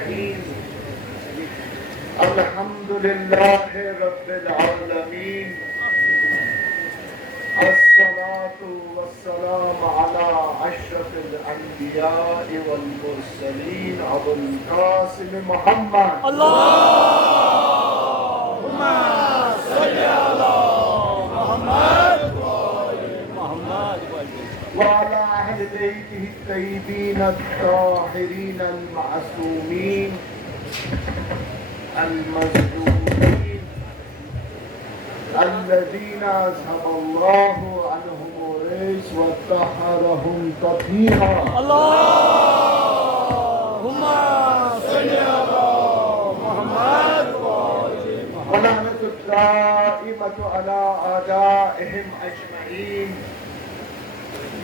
الرحيم الحمد لله رب العالمين الصلاة والسلام على أشرف الأنبياء والمرسلين أبو القاسم محمد اللهم صل على محمد وعلى أهل بيته الطيبين الطاهرين المعصومين المظلومين الذين أذهب الله عنهم الرجس وطهرهم تطهيرا اللهم صل على محمد ولعنة الدائمة على أعدائهم أجمعين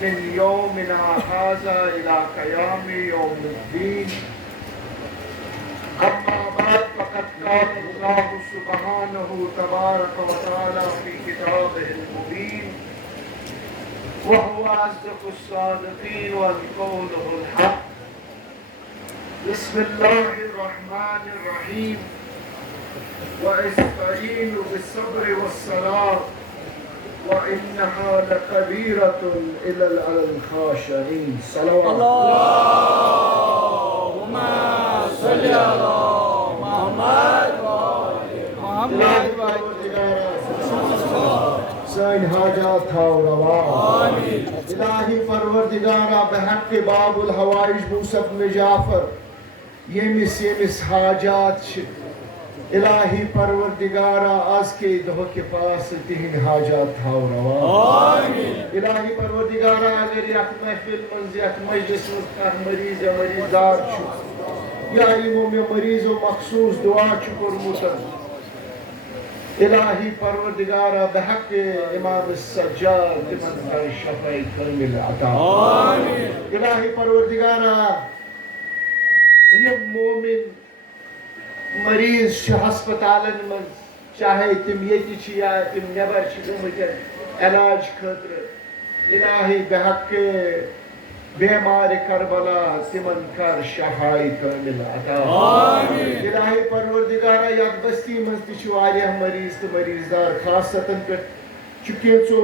من يومنا هذا إلى قيام يوم الدين. أما بعد فقد قال الله سبحانه تبارك وتعالى في كتابه المبين وهو أصدق الصادقين وقوله الحق. بسم الله الرحمن الرحيم واستعينوا بالصبر والصلاة وإنها لكبيرة إلى الخاشعين. صلوات اللهم صل على محمد سائن حاجات تھاو روا الہی پروردگارا بحق باب الحوائج موسیٰ بن جعفر یمس حاجات الہی پروردگارا آز کے دہو کے پاس تہن حاجات تھاو روا الہی پروردگارا اگر یک محفل منز یک مجلس مستر مریض یا مریض دار چھو یا علموں میں مریض و مخصوص دعا چھکر متن الہی پروردگارا بحق امام السجاد تمن کا شفائی کامل عطا الہی پروردگارا یہ مومن مریض ہسپتالن من چاہے تم یہ یا تم نبر گمتن علاج خاطر الہی بحق بیمار کربلا تمن کر شفائی کامل عطا الہی پروردگارا یک بستی من تہ واریاہ مریض تو مریض دار خاصتن پہ چکینچو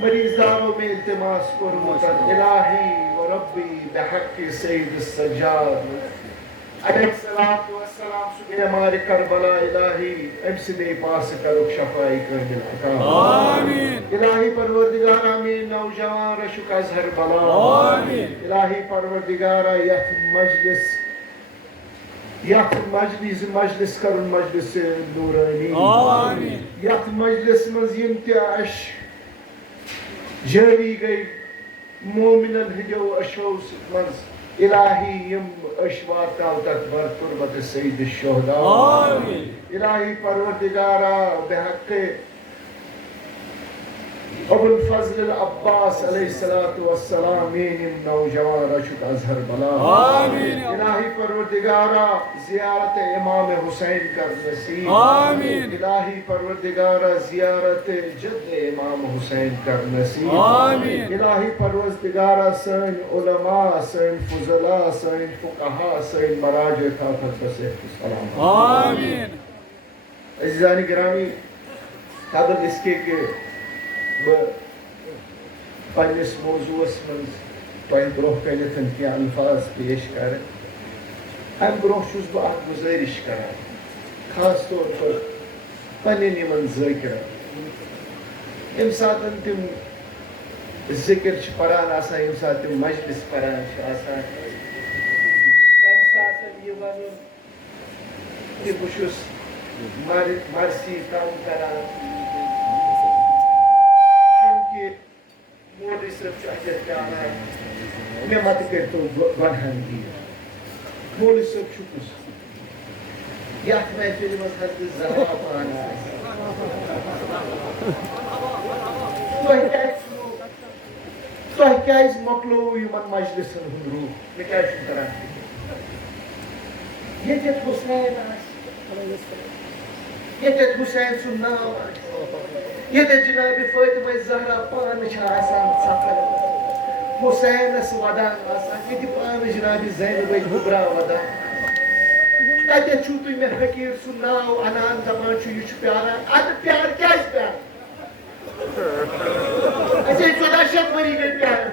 مریض داروں میں التماس کورمتن الہی و ربی بحق سید السجاد علیہ السلام بیمار کربلا الہی امسدے پاس کرک شفائی کامل عطا الہی پروردگارا میں نوجوان رشک ازہر بلا الہی پروردگارا یت مجلس کرن مجلس نورانی یت مجلس مز یم تہ اش جاری گئی مومنن ہدیو اشو مز الہی یم اشواتاو تک بر قربت سید الشہداء الہی پروردگارا بحق ابو الفضل العباس علیہ السلام یم نوجوان رشد ازہر بلا الہی پروردگارا زیارت امام حسین کر نصیب الہی پروردگارا زیارت جد امام حسین کر نصیب الہی پروردگارا سین علماء سین فضلاء سین فقہاء سین مراجع خافت بسیح السلام عزیزانی گرامی قبل اس کے پنس موضوع من تہ برہ کنتھ کی الفاظ پیش کر ام برہ چھس بہ گزارش کران خاص طور پر پنن یمن ذاکرن یم سات تم ذکر پران آسان یم سات تم مجلس پران آسان تمہ سات یہ ون کہ بہ چھس مرسی کم کران مولوی صاحب اجت پیان مے مت کرتو گنہن دیر مولوی صاحب چھکس یت محفل مز حضرت زہرا پان تہ کیاز مکلو یمن مجلسن ہند روح مے کیا کران یہ حسین یہ حسین سن نام یہ جناب فاطمہ زہرا پان آسان سفر حسینس ودان آسان یہ پان جناب زینب کبرا ودان تَتہِ چھُو تُہۍ مےٚ حقیٖر سُنٛد ناو اَنان دَپان چھُ یہِ چھُ پیاران اَدٕ پیار کیٛازِ پیاران أسے 1400 ؤری گٔے پیاران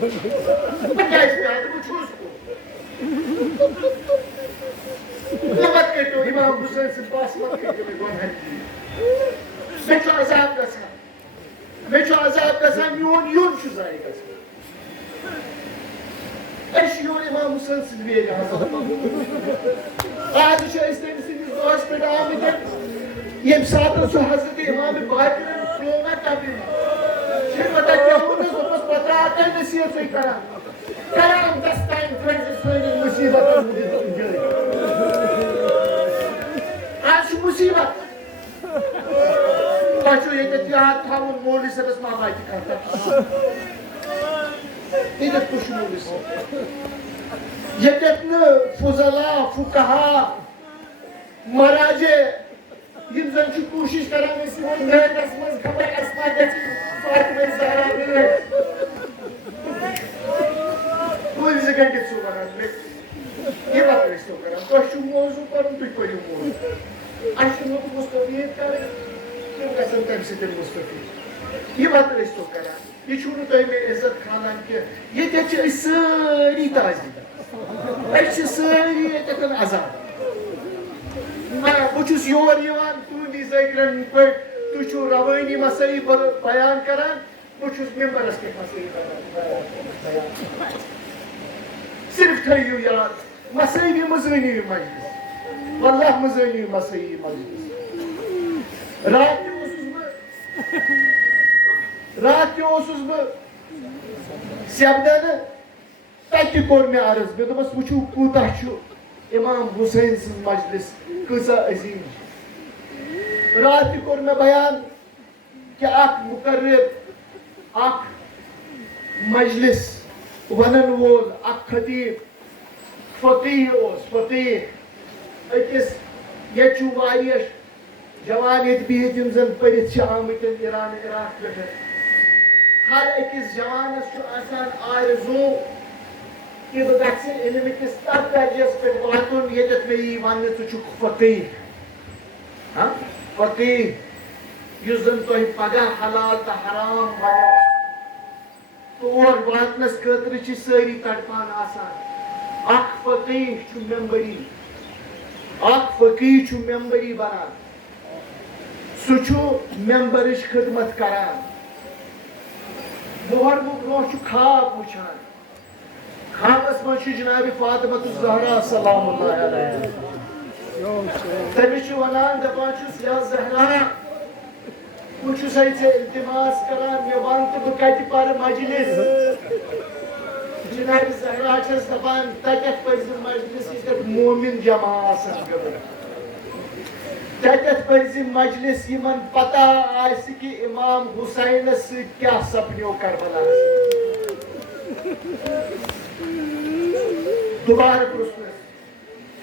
بہٕ کیٛازِ پیارٕ بہٕ چھُس مت کٔرۍتو اِمام حُسین سٕنٛدۍ پاس مت کٔرۍتو مےٚ گۄنہَر مےٚ چھُ عذاب گژھان میون یُن چھُ ضایع گژھان أسۍ چھِ یور اِمام حُسین سٕنٛدۍ ویرِ حضرت آز چھِ أسۍ تٔمۍ سٕنٛدِس دۄہَس پٮ۪ٹھ آمٕتۍ ییٚمہِ ساتہٕ سُہ حضرت اِمام باقرَن ترٛوو نا قبرِ چھِ پتہ کیٛاہ ووٚنُس دوٚپمَس پتہ آتَے نصیحتٕے کران قیامتَس تانۍ تھٲیزِ سٲنِس مُصیٖبتَن جٲری آز چھُ مُصیٖبت تۄہہِ چھُو ییٚتٮ۪تھ یاد تھاوُن مولوی صٲبَس ما واتہِ کانٛہہ ییٚتٮ۪تھ کُس چھُ مولوی صٲب ییٚتٮ۪تھ نہٕ فُضلا فُقہا مراجے یِم زَن چھِ کوٗشِش کران أسۍ یِمن میٹَس منٛز خبر اَسہِ ما گژھِ فاطمہ زہرا رٲضۍ کُنہِ زٕ گنٹہٕ چھُو وَنان مےٚ یہِ پَتہٕ ٲسۍ تو کران تۄہہِ چھُو موضوٗع پَرُن تُہۍ پٔرِو موضوٗع اَسہِ چھِ لوٗکھ مُستفیٖد کَرٕنۍ تِم گژھن تَمہِ سۭتۍ مُستفیٖد یہِ پَتہٕ ٲسۍ تو کران یہِ چھُو نہٕ تۄہہِ مےٚ عزت کھالان کیٚنٛہہ ییٚتٮ۪تھ چھِ أسۍ سٲری تازی أسۍ چھِ سٲری ییٚتٮ۪تھ عذاب بہٕ چھُس یور یِوان تُہنٛدی ذٲکرَن پٲٹھۍ تُہۍ چھِو روٲنی مسٲیی بیان کران بہٕ چھُس ممبرَس پٮ۪ٹھ مسٲیی بیان صرف تھٲیِو یاد مسٲیی مہٕ زٲنِو مجلس واللہ مہٕ زٲنِو مسٲیی مجلس رات تہِ اوسُس بہٕ سیبدَنہٕ تَتہِ کوٚر مےٚ عرض مےٚ دوٚپمَس وٕچھِو کوٗتاہ چھُ اِمام حُسین سٕنٛز مجلس کۭژاہ عظیٖم چھِ رات تہِ کوٚر مےٚ بیان کہِ اکھ مُقرر اکھ مجلس وَنن وول اکھ خطیٖب فقیٖح اوس فقیٖح أکِس ییٚتہِ چھُ واریاہ جوان ییٚتہِ بِہِتھ یِم زَن پٔرِتھ چھِ آمٕتۍ ایران عراق پٮ۪ٹھ ہر أکِس جوانَس چھُ آسان آرزوٗ کہِ بہٕ گژھِ علمہِ کِس تَتھ درجَس پٮ۪ٹھ واتُن ییٚتٮ۪تھ مےٚ یی وَننہٕ ژٕ چھُکھ فقیٖح فقیٖح یُس زَن تۄہہِ پگاہ حلال تہٕ حرام بَنیو تور واتنَس خٲطرٕ چھِ سٲری تڑپان آسان اکھ فقیٖح چھُ مٮ۪مبٔری بَنان سُہ چھُ مٮ۪مبرٕچ خدمت کران محرمُک برونٛہہ چھُ خواب وٕچھان خوابَس منٛز چھُ جنابِ فاطمہ الزہرا سلام اللہ علیہا تٔمِس چھُ وَنان دَپان چھُس یا زہرا بہٕ چھُسَے ژےٚ اِلتِماس کران مےٚ وَن تہٕ بہٕ کَتہِ پَرٕ مجلس جنابِ زہرا چھَس دَپان تَتٮ۪تھ پٔرزِ مجلس ییٚتٮ۪تھ مومِن جمع آسان گٔمٕتۍ تَتٮ۪تھ پٔرزِ مجلس یِمن پتہ آسہِ کہِ اِمام حُسینَس سۭتۍ کیٛاہ سپنیو کربلاہَس دُبارٕ پرٛژھنَس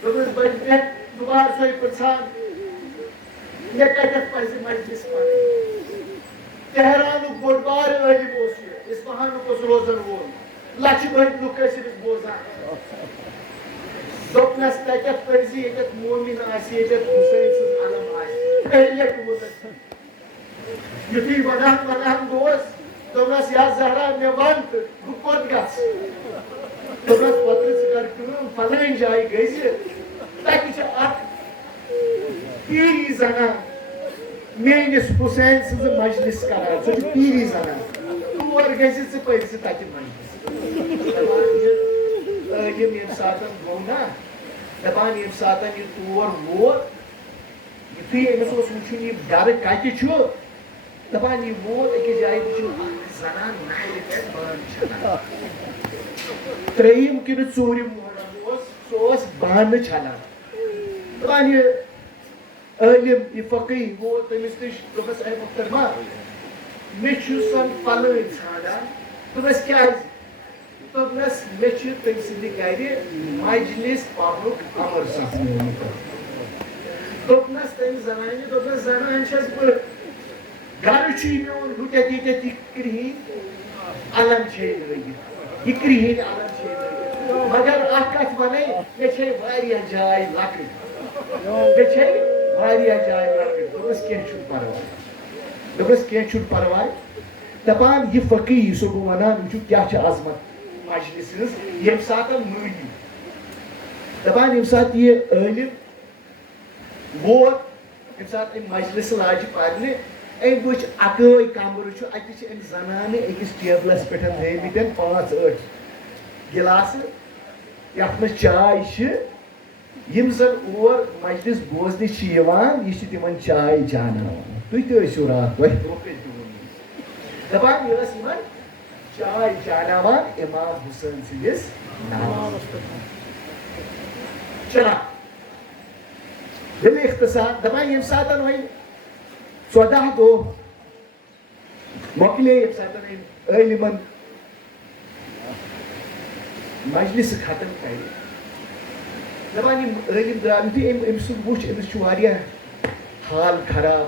دوٚپُس بہٕ مےٚ دُبارٕ سۄے پرٛژھان مےٚ کَتٮ۪تھ پَزِ مجلس پَرٕنۍ تہرانُک بوٚڑ بارٕ عٲلِم اوس یہِ اِصفہانُک اوس روزن وول لَچھِ بٔدۍ لُکھ ٲسۍ أمِس بوزان دوٚپنَس تَتٮ۪تھ پٔرزِ ییٚتٮ۪تھ مومِن آسہِ ییٚتٮ۪تھ حُسین سٕنٛز علم آسہِ یُتھُے وَنان گوس دوٚپنَس یا زہرا مےٚ وَن تہٕ بہٕ کوٚت گژھٕ دوٚپنَس پتہٕ ژٕ کر کٲم فلٲنۍ جایہِ گٔژھِ تَتہِ چھِ اکھ پیٖری زنان میٲنِس حُسین سٕنٛز مجلس کران سۄ چھِ پیٖری زنان تور گٔژھِ ژٕ پٔرزِ تَتہِ مجلس عٲلِم ییٚمہِ ساتہٕ گوٚو نا دَپان ییٚمہِ ساتہٕ یہِ تور ووت یُتھُے أمِس اوس وٕچھُن یہِ گرٕ کَتہِ چھُ دَپان یہِ ووت أکِس جایہِ وٕچھِو اکھ زنان نَرِ پٮ۪ٹھ بانہٕ چھلان ترٛیٚیِم کِنہٕ ژوٗرِم محرم اوس سُہ اوس بانہٕ چھلان دَپان یہِ عٲلِم یہِ فقیٖح ووت تٔمِس نِش دوٚپنَس اے محترما مےٚ چھُ سۄ پَلٲنۍ ژھانڈان دوٚپنَس کیٛازِ دوٚپنَس مےٚ چھُ تٔمۍ سٕنٛدِ گرِ مجلس پَرنُک اَمر سپدیومُت دوٚپنَس تٔمۍ زنانہِ دوٚپنَس زنان چھَس بہٕ گرٕ چھُے میون ہُتٮ۪تھ ییٚتٮ۪تھ یہِ کرٛہِنۍ علم چھے لٲگِتھ یہِ کرٛہِنۍ علم چھے لٲگِتھ مگر کتھ ونے مےٚ چھے واریاہ جاے لۄکٕٹ مےٚ چھے واریاہ جاے لۄکٕٹ دوٚپمَس کینٛہہ چھُنہٕ پرواے دپان یہِ فقی یُس بہٕ وَنان وٕچھِو کیٛاہ چھِ عظمت مجلس ہٕنٛز ییٚمہِ ساتہٕ مٲنِو دپان ییٚمہِ ساتہٕ یہِ عٲلِم ووت ییٚمہِ ساتہٕ أمۍ مجلس لاجہِ پرنہِ أمۍ وٕچھ اَکٲے کمرٕ چھُ اَتہِ چھِ أمۍ زنانہٕ أکِس ٹیبلَس پٮ۪ٹھ تھٲیمٕتۍ 5-8 گِلاسہٕ یَتھ منٛز چاے چھِ یِم زن اور مجلس بوزنہِ چھِ یِوان یہِ چھِ تِمن چاے چاناوان تُہۍ تہِ ٲسِو راتھ تۄہہِ برونٛہہ کَنہِ تہِ ووٚنمُت دپان یہِ ٲس یِمن چاے چاناوان امام حُسین سٕنٛدِس ناوَس پٮ۪ٹھ چلان بِل اختصار دپان ییٚمہِ ساتہٕ وۄنۍ 14 دۄہ مۄکلے ییٚمہِ ساتہٕ أمۍ عٲلِمن مجلس ختم کرِ دپان یِم عٲلِم درٛاو یُتھُے أمۍ سُنٛد وٕچھ أمِس چھُ واریاہ حال خراب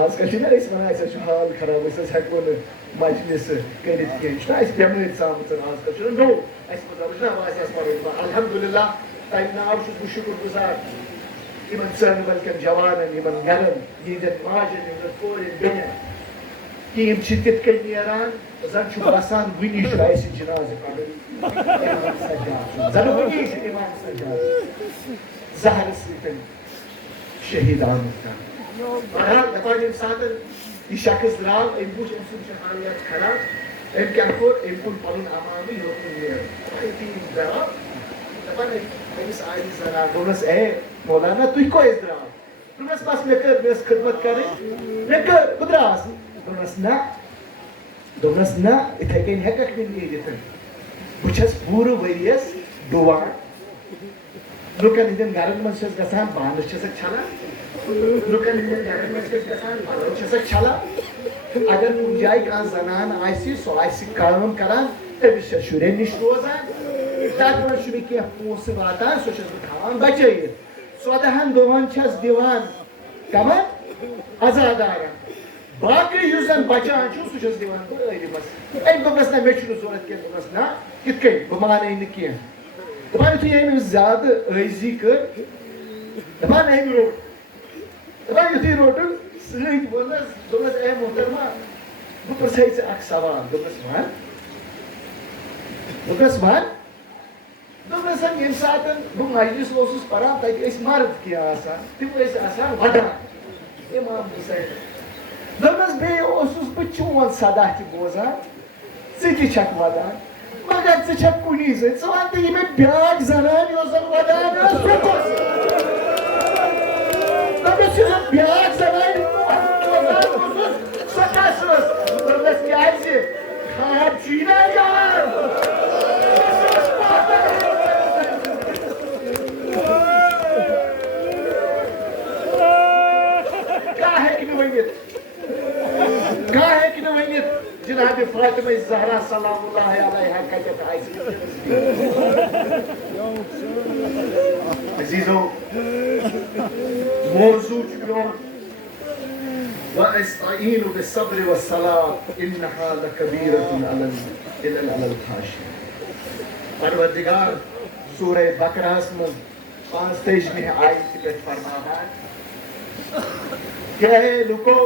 آز کل چھِنہ أسۍ وَنان اَسہِ حظ چھُ حال خراب أسۍ حظ ہٮ۪کو نہٕ مجلس کٔرِتھ کینٛہہ چھُنہ اَسہِ بٮ۪مٲرۍ ژامٕژ آز کل چھُنہ نوٚو اَسہِ مطلب چھُنہ اَسہِ آسہِ پَنُن الحمدُاللہ تَمہِ ناو چھُس بہٕ شُکُر گُزار یِمن سٲنۍ ولکٮ۪ن جوانن یِمن گرن یِہنٛدٮ۪ن ماجٮ۪ن یِہنٛدٮ۪ن کورٮ۪ن بیٚنٮ۪ن کہِ یِم چھِ تِتھ کٔنۍ نیران زن چھُ باسان وُنی چھُ اَسہِ جنازٕ کڑُن زن وُنی چھُ اِمام سجاد زہرٕ سۭتۍ شہید آمُت کرنہٕ بہرحال دپان ییٚمہِ ساتہٕ یہِ شخص درٛاو أمۍ وٕچھ أمۍ سُنٛد چھُ حالات خراب أمۍ کیٛاہ کوٚر أمۍ کوٚر پنُن امامٕے یوٚکُن نیرُن یُتھُے یِم درٛاو دپان أمِس آیہِ زنان دوٚپنس اے مولانا تُہۍ کۄس درٛاو دوٚپنس بس مےٚ ٲس خدمت کرٕنۍ مےٚ کٔر بہٕ درٛاس دوٚپنس نہ یِتھٕے کٔنۍ ہٮ۪ککھ نہٕ نیٖرِتھ بہٕ چھس پوٗرٕ ؤرِیس ڈُوان لُکن ہٕنٛدٮ۪ن گرن منٛز چھس گژھان بانہٕ چھسکھ چھلان لُکن ہٕنٛدٮ۪ن گرن منٛز چھس گژھان پلو چھسکھ چھلان اگر کُنہِ جایہِ کانٛہہ زنان آسہِ سۄ آسہِ کٲم کران تٔمِس چھِ شُرٮ۪ن نِش روزان تتھ منٛز چھُ مےٚ کینٛہہ پونٛسہٕ واتان سُہ چھس بہٕ تھاوان بچٲیِتھ 14 دۄہن چھس دِوان کمن عزادارن باقٕے یُس زن بچان چھُ سُہ چھس دِوان بہٕ عٲلِمس أمۍ دوٚپنس نہ مےٚ چھُنہٕ ضوٚرتھ کینٛہہ دوٚپنس نہ کِتھ کٔنۍ بہٕ مانے نہٕ کینٛہہ دپان یُتھُے أمِس زیادٕ عٲجزی کٔر دپان أمۍ روٚٹ دپان یُتھُے روٚٹُن سۭتۍ ووٚننس دوٚپنس اے محترما بہٕ پرژھے ژےٚ اکھ سوال دوٚپنس ون دوٚپنس ییٚمہِ ساتہٕ بہٕ مجلس اوسُس پران تتہِ ٲسۍ مرد کینٛہہ آسان تِم ٲسۍ آسان وَدان امام حُسین دوٚپنس بیٚیہِ اوسُس بہٕ چون صدا تہِ بوزان ژٕ تہِ چھکھ وَدان مگر ژٕ چھکھ کُنی سۭتۍ ژٕ وَن تہٕ یہِ مےٚ بیٛاکھ زنان یۄس زن وَدان ٲس سۄ کۄس دوٚپمس یۄس زن بیٛاکھ زنان وَدان اوسُس سۄ کۄس ٲس دوٚپنس کیٛازِ خاب چھُے نا یاد کانٛہہ ہیٚکہِ نہٕ ؤنِتھ جناب فاطمہ زہرا سلام اللہ علیہا کتٮ۪تھ آسہِ عزیزو موضوع چھُ میون وَاَسْتَعِینُوا بِالصَّبْرِ وَالصَّلَاةِ إِنَّهَا لَكَبِیرَةٌ إِلَّا عَلَى الْخَاشِعِینَ پروردگار سورہ بقرہس منٛز 35 آیتہِ پٮ۪ٹھ فرماوان کہ اے لُکو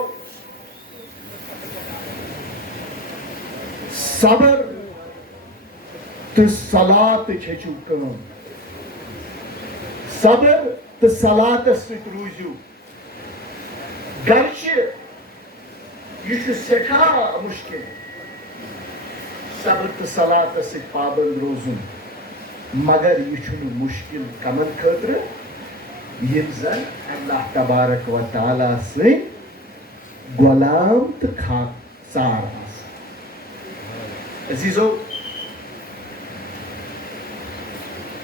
صبر تہٕ صلاتٕچ ہیٚچھِو کٲم صبر تہٕ صلاتس سۭتۍ روٗزِو گرچہِ یہِ چھُ سٮ۪ٹھاہ مُشکِل صبر تہٕ صلاتس سۭتۍ پابنٛد روزُن مگر یہِ چھُنہٕ مُشکِل کمن خٲطرٕ یِم زن اللہ تبارک و تعالیٰ سٕنٛدۍ غۄلام تہٕ خاکسار آسان عزیزو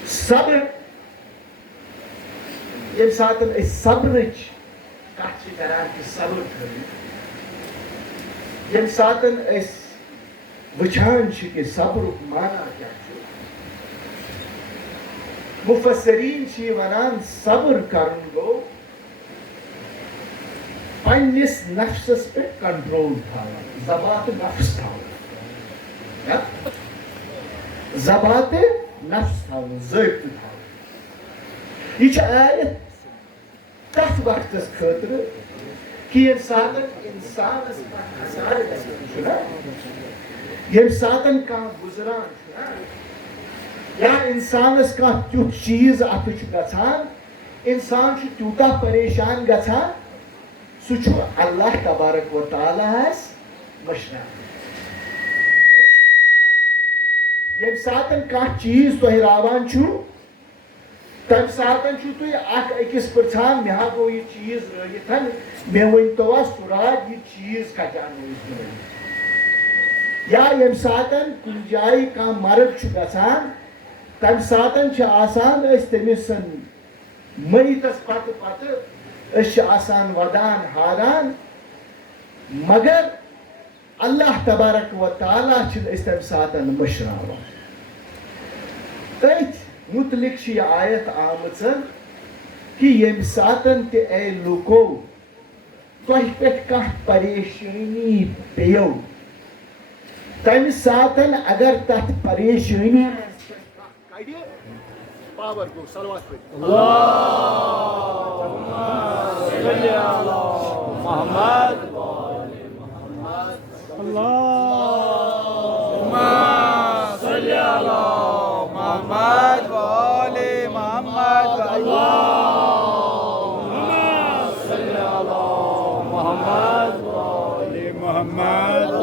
صبر ییٚمہِ ساتہٕ أسۍ صبرٕچ کتھ چھِ کران کہِ صبر تھٲیِو ییٚمہِ ساتہٕ أسۍ وٕچھان چھِ کہِ صبرُک معنا کیٛاہ چھُ مُفسریٖن چھِ یہِ ونان صبر کرُن گوٚو پننِس نفسس پٮ۪ٹھ کنٹرول تھاوُن ضباطِ نفس تھاوُن ضباطِ نفس تھاون ضابطہ تھاون یہ آیت تس وقت خاطر کہ یم ساتن انسانس خسار یم ساتن کان گزران یا انسانس کان تیوت چیز اتھ گژھان انسان تیوتہ پریشان گژھان سہ اللہ تبارک و تعالیٰ مشران یم ساتن کان چیز تہ راوان تم ساتن تھی اخ اکس پرچان مے ہو یہ چیز رائت مے ورتو سراد یہ چیز کتان یا یم ساتن کن جائیں کھانا مرد گژھان تم ساتن آسان تمس میتس پتہ پتہ آسان ودان ہاران مگر اللہ تبارک و تعالیٰ تم ساتن مشراوان تھی متعلق یہ آیت آمت کہ یم ساتن تہ اے لوکو تہ پہ کھانا پریشانی پیو تمہ ساتن اگر تک پریشانی پاور گو صلوات پڑھ اللہم صلی علی محمد اللہم صلی علی محمد وآل محمد اللہم صلی علی محمد وآل محمد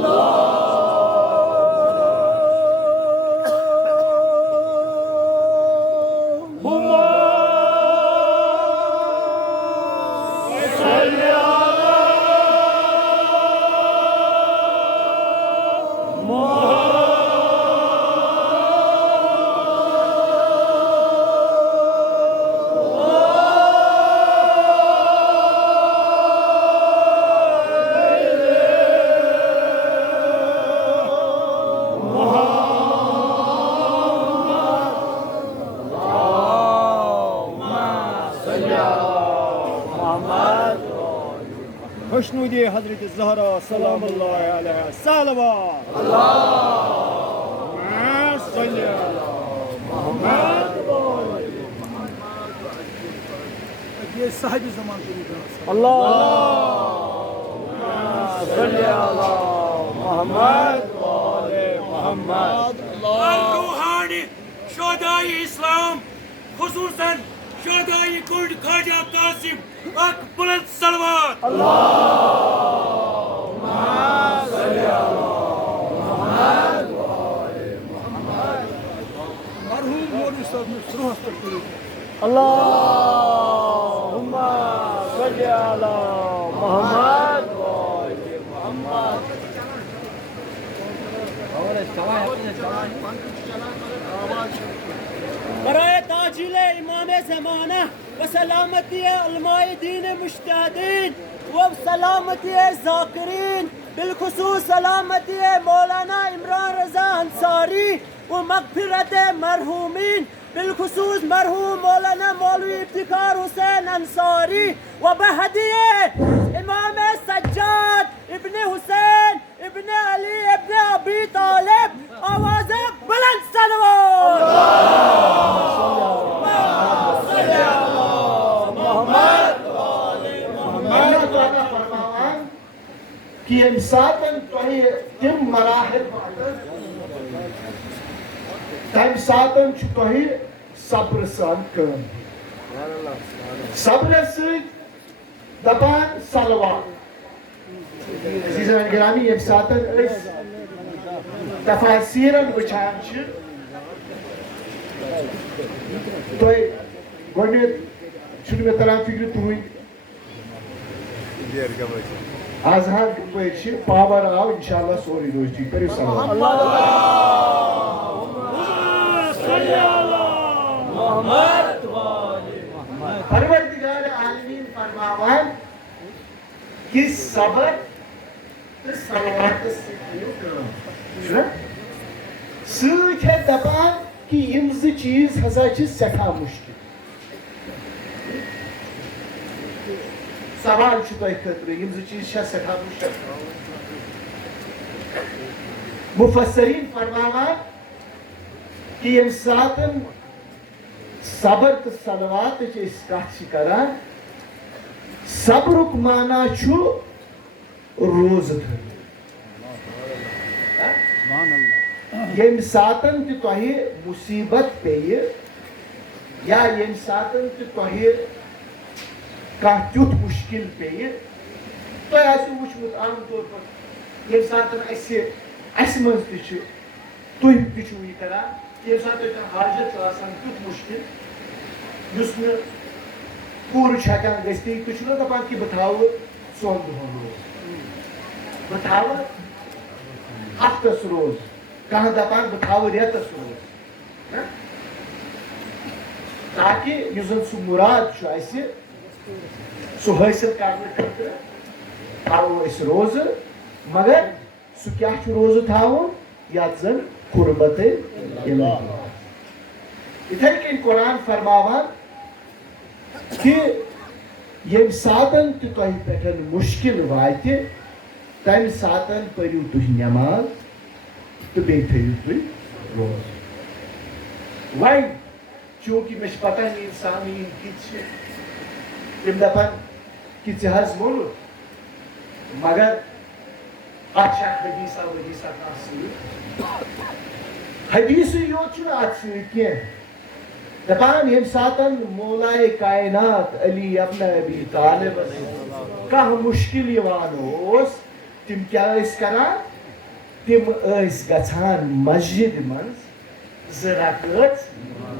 خوشنودی حضرت زہرا سلام اللہ علیہ صلوات اللہم صلی علی محمد یہ صاحب زمان اللہم صلی علی محمد وآل محمد روحانی شہدائی اسلام خصوصاً شہدائی کنڈ خواجہ قاسم اک بلند صلوات اللہم صلی علی محمد وآل محمد مرحوم مولوی صاحب نے سروس پر کری اللہم صلی علی محمد وآل محمد برائے تاجیل امام زمانہ و سلامتی علماء دین مجتہدین و سلامتی ذاکرین بالخصوص سلامتی مولانا عمران رضا انصاری و مغفرت مرحومین بالخصوص مرحوم مولانا مولوی افتخار حسین انصاری و بہدیہ امام سجاد ابن حسین ابن علی ابن ابی طالب آواز بلند صلوات کہ یم ساتن تہ تم مراحل تم ساتن تہ صبر سان کم صبر ست دپان صلوات عزیزان گرامی یم ساتن تفاسیرن وچھان تہ گۄڈنیتھ چھُنہٕ مےٚ تران فکر تُہٕنٛدۍ آز ہاں پہ پاور آو انشاءاللہ سوری روز ٹھیک کریو صلوات پروردگار عالمین فرماوان کہ صبر تہٕ صلواتس سۭتۍ ہے دپان کہ یم زٕ چیز ہسا چھِ سٮ۪ٹھاہ مشکل سوال تہ خاطر یم زٕ چیز سٮ۪ٹھاہ مشکل مفسرین فرماوان کہ یم ساتن صبر تو صلوات اس کت کران صبرک معنی چھو روز یم ساتن تہ تۄہہِ مصیبت پیٚیہِ یا یم ساتن تہ تۄہہِ کانٛہہ تیُتھ مُشکل پیٚیہِ تۄہہِ آسِوٕ وٕچھمُت عام طور پر یم ساتن اسہِ منٛز تہِ چھِ تُہۍ تہِ چھِو یہِ کران یم ساتن کانٛہہ حاجت چھُ آسان تیُتھ مُشکل یُس نہٕ پوٗرٕ چھُ ہٮ۪کان گٔژھتھٕے تُہۍ چھِو نا دپان کہِ بہٕ تھاوٕ 100 دۄہن روز بہٕ تھاوٕ ہفتس روز کانٛہہ دپان بہٕ تھاوٕ رٮ۪تس روز تاکہ یُس زن سُہ مُراد چھُ اسہِ سُہ حٲصِل کرنہٕ خٲطرٕ تھاوو أسۍ روزٕ مگر سُہ کیٛاہ چھُ روزٕ تھاوُن یتھ زن قربت الہ یِتھے کٔنۍ قرآن فرماوان کہ یم ساتن تہ تۄہہِ پٮ۪ٹھ مُشکل واتہِ تمہِ ساتن پٔرِو تُہۍ نٮ۪ماز تہٕ بیٚیہِ تھٲیِو تُہۍ روزٕ وۄنۍ چوٗنٛکہِ مےٚ چھِ پتہ میٛٲنۍ سامعیٖن کِتھ چھِ تِم دپان کہ ژےٚ حظ ووٚنُتھ مگر اتھ چھا حدیثہ ودیثہ کانٛہہ سۭتۍ حدیثٕے یوت چھُنہٕ اتھ سۭتۍ کینٛہہ دپان یم ساتن مولائے کائنات علی ابن ابی طالبس کانٛہہ مُشکل یِوان اوس تِم کیٛاہ ٲسۍ کران تِم ٲسۍ گژھان مسجد منٛز 2 رکٲژ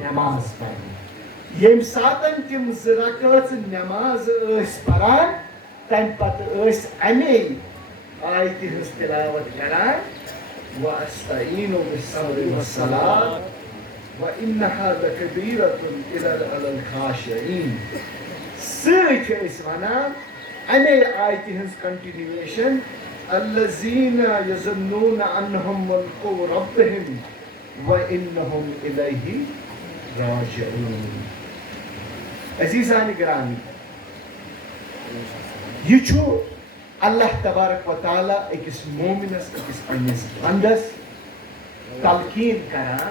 نٮ۪ماز پرنہِ ییٚمہِ ساتن تِم 2 رکٲژ نٮ۪ماز ٲسۍ پران تمہِ پتہٕ ٲسۍ امے آیتہِ ہٕنٛز تلاوت کران وَأَسْتَعِينُ بِالصَّبْرِ وَالصَّلَاةِ وَإِنَّهَا لَكَبِيرَةٌ إِلَّا عَلَى الْخَاشِعِينَ سۭتۍ چھِ أسۍ وَنان امے آیتہِ ہٕنٛز کنٹِنیویشن الَّذِينَ يَظُنُّونَ أَنَّهُم مُلْقُو رَبِّهِمْ وَإِنَّهُمْ إِلَيْهِ راجعون عزیزان گرامی یہ چھُ اللہ تبارک و تعالیٰ أکِس مومنس أکِس پننِس بندس تلقیٖن کران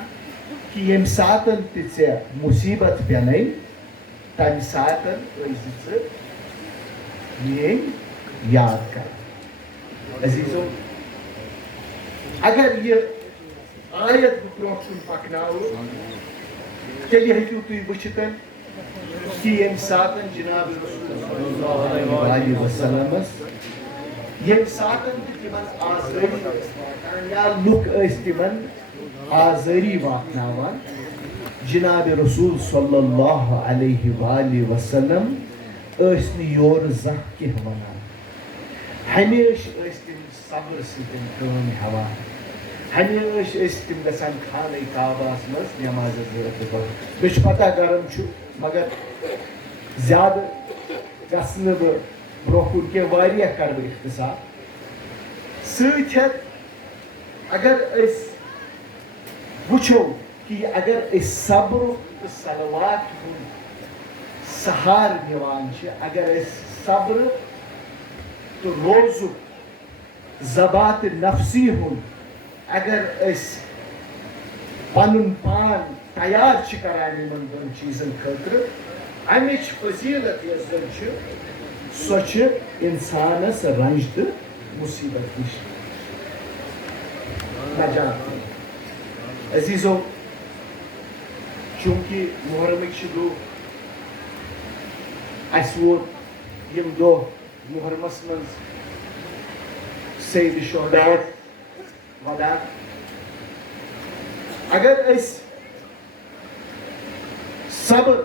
کہ یم ساتن تہِ ژےٚ مصیبت پٮ۪نَے تمہِ ساتن ٲسۍ ژٕ میٛٲنۍ یاد کران عزیٖزو اگر یہِ آیت بہٕ برونٛہہ کُن پکناوٕ تیٚلہِ ہیٚکِو تُہۍ وٕچھِتھ کہ یم ساتن جناب رسول صلی اللہ علیہ وسلمس یم ساتن تہِ تِمن آزٲری ٲسۍ واتان یا لُکھ ٲسۍ تِمن آزٲری واتناوان جناب رسول صلی اللہ علیہ وآلہ وسلم ٲسۍ نہٕ یورٕ زانٛہہ کینٛہہ ونان ہمیشہِ ٲسۍ تِم صبر سۭتۍ کٲم ہٮ۪وان ہمیشہِ ٲسۍ تِم گژھان خانہ کعبہس منٛز نٮ۪مازِ 2 رکعت مےٚ چھُ پتہ گرم چھُ مگر زیادٕ گژھٕ نہٕ بہٕ برونٛہہ کُن کینٛہہ واریاہ کرٕ بہٕ اختصار سۭتۍ ہٮ۪تھ اگر أسۍ وٕچھو کہ اگر أسۍ صبرُک تہٕ صلوات ہُنٛد سہارٕ نِوان چھِ اگر أسۍ صبر تہٕ روزُک ضباط نفسی ہُنٛد اگر أسۍ پنُن پان تیار چھِ کران یِمن 2 چیٖزن خٲطرٕ امِچ فضیٖلت یۄس زن چھِ سۄ چھِ انسانس رنج تہٕ مصیبت نِش نجات عزیٖزو چوٗنٛکہِ محرمٕکۍ چھِ دۄہ اسہِ ووت یِم دۄہ محرمس منٛز سید شہدا ودان اگر أسۍ صبر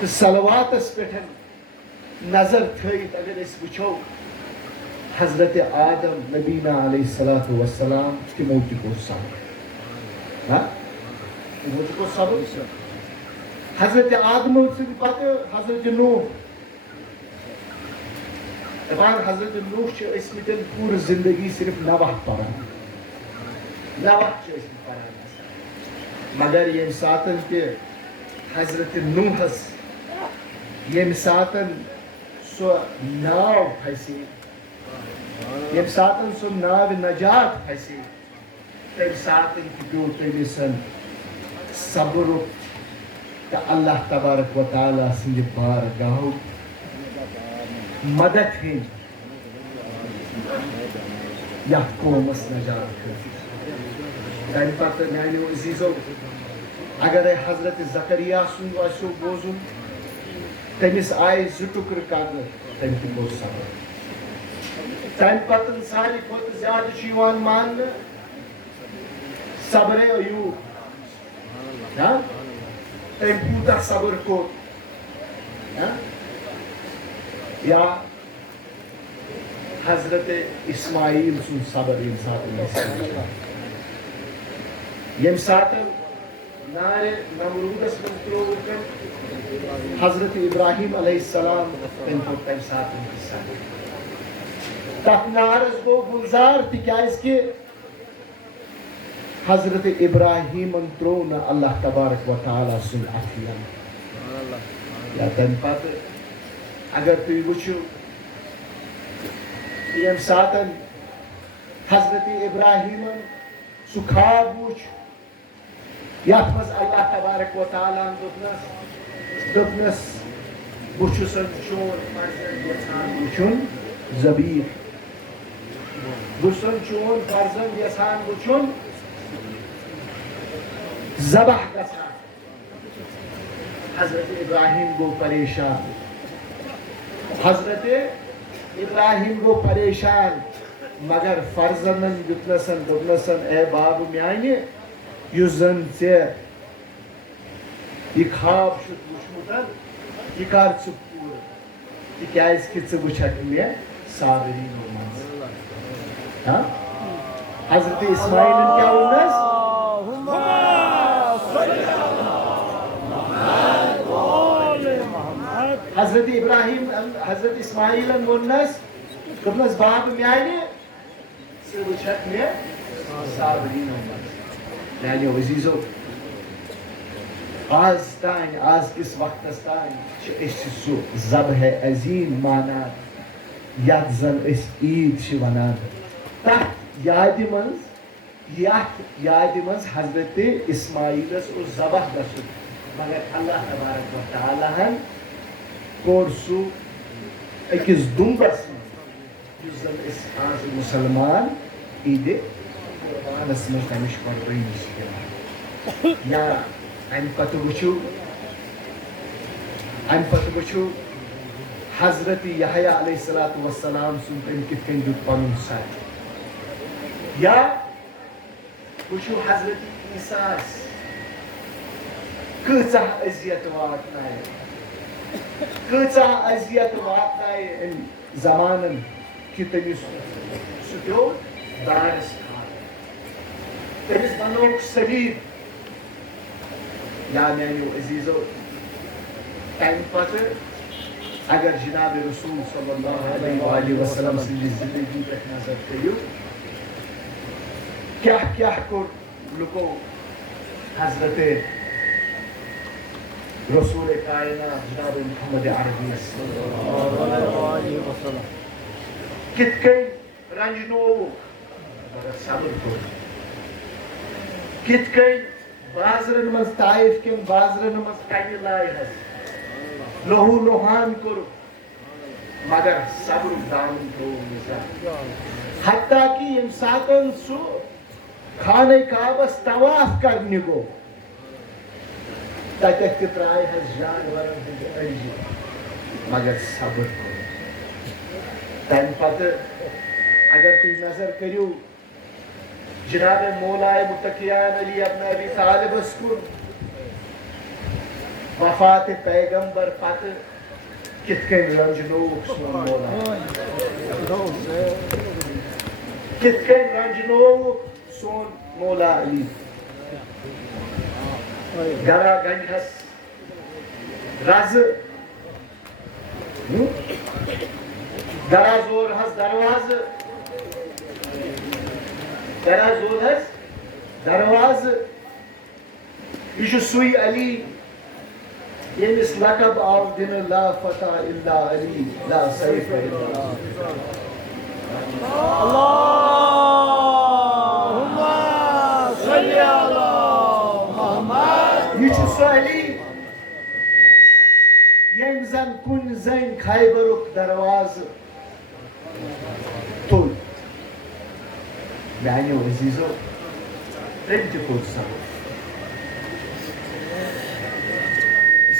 تہٕ صلواتس پٮ۪ٹھ نظر تھٲیِتھ اگر أسۍ وٕچھو حضرت آدم نبینا علیہ الصلاۃ والسلام تِمو تہِ کوٚر صبر تِمو تہِ کوٚر صبر حضرت آدمو سٕنٛدِ پتہٕ حضرت نوح دپان حضرت نوح چھِ ٲسمٕتۍ پوٗرٕ زندگی صرف 9 پران 9 چھِ ٲسمٕتۍ پران مگر ییٚمہِ ساتن تہِ حضرت نوحس ییٚمہِ ساتن سۄ ناو پھسے ییٚمہِ ساتن سۄ ناوِ نجات پھسے تم ساتن کی پیو تمسن صبر تو اللہ تبارک و تعالی سند بارگاہ مدد ہند یا قومس نجات تمہ پتہ میانیو عزیزو اگر حضرت زکریا سن آسو بوزن تمس آئی زٕ ٹکر کرنے تم تہ گو صبر تمہ پتہ ساروی کھۄتہٕ زیادٕ چھُ یِوان ماننہٕ صبر ایوب تم کوتاہ صبر کوٚر یا حضرت اسماعیل سن صبر یم سات نار نمرودس من تروک حضرت ابراہیم علیہ السلام تم کوٚر تمہ سات صبر تتھ نارس گو گلزار تکیاز کہ حضرت ابراہیم ترو نا اللہ تبارک و تعالی سن اتھین یا تمہ پتہ اگر تھی وچھو یم ساتن حضرت ابراہیم سہ خواب وچھ یتھ مز اللہ تبارک و تعالیٰ دوپنس بہ چھسن چون فرزند یژھان وچھن ذبیح بہ چھسن چون فرزند یژھان وچھن ذبح گژھان حضرت ابراہیم گو پریشان حضرت ابراہیم گو پریشان مگر فرزندن دتنسن دوپنسن اے باب میانہ یس زن یہ خواب وچھمت یہ کر پور تکیاز کہ ژٕ وچھکھ مے صابرینو منٛز حضرت اسماعیلن کیا ونس حضرت ابراہیم حضرت اسماعیلن ونس دوپنس باب میانہ ژٕ وچھکھ مے صابرینو منٛز میانیو عزیزو آز تان آز کس وقتس تان سہ ذبح عظیم مانان یتھ زن عید ونان تتھ یاد مز حضرت اسماعیلس اوس ذبح گژھُن مگر اللہ تبارک و تعالیٰ ہن کوٚر سُہ أکِس دُمبس منٛز یُس زن أسۍ آز مسلمان عیٖدِ قربانس منٛز تمِچ قۄربٲنی چھِ دِوان یا امہِ پتہٕ وٕچھو حضرت یحیٰ علیہ الصلوۃ والسلام سُنٛد تٔمۍ کِتھ کٔنۍ دیُت پنُن سر یا وٕچھو حضرت عیسیٰ کۭژاہ اذیت واتنایہِ أمۍ زمانن کہ تٔمِس سُہ پیوٚو دارس تٔمِس بنووُکھ صلیٖب یا میانیو عزیزو تمہِ پتہٕ اگر جناب رسول صلی اللہ علیہ وآلہ وسلم سٕنٛدِ زندگی پٮ۪ٹھ نظر کٔرِو کیٛاہ کوٚر لُکو حضرت رسول کائنات جناب محمد عربیس کِتھ کٔنۍ رنجنووُکھ مگر صبر کوٚر کِتھ کٔنۍ بازرن منٛز طائف کٮ۪ن بازرن منٛز کنہِ لایہس لہو لوہان کوٚرُکھ مگر صبرُک دامن ترٛووُن نہٕ زانٛہہ حتیٰ کہ ییٚمہِ ساتن سُہ خانہ کعبس طواف کرنہِ گوٚو تتٮ۪تھ تہِ ترٛایہس جانورن ہٕنٛدِ أنجہِ مگر صبر کوٚر تمہِ پتہٕ اگر تُہۍ نظر کٔرِو جناب مولائے متقیان علی ابن ابی طالبس کُن وفات پیغمبر پتہٕ کِتھ کٔنۍ رنجنووُکھ سون مولا کِتھ کٔنۍ رنجنووُکھ سون مولا علی گرا گنجس رزٕ گرا زورہس دروازٕ یہ چھُ سُے علی ییٚمِس لقب آو دِنہٕ لا فتح الا علی لا سیف الا اللہُمَّ یہ سہ علی یم زن کن زن خیبرک درواز تل میانیو عزیزو تم تہ کوٚر صبر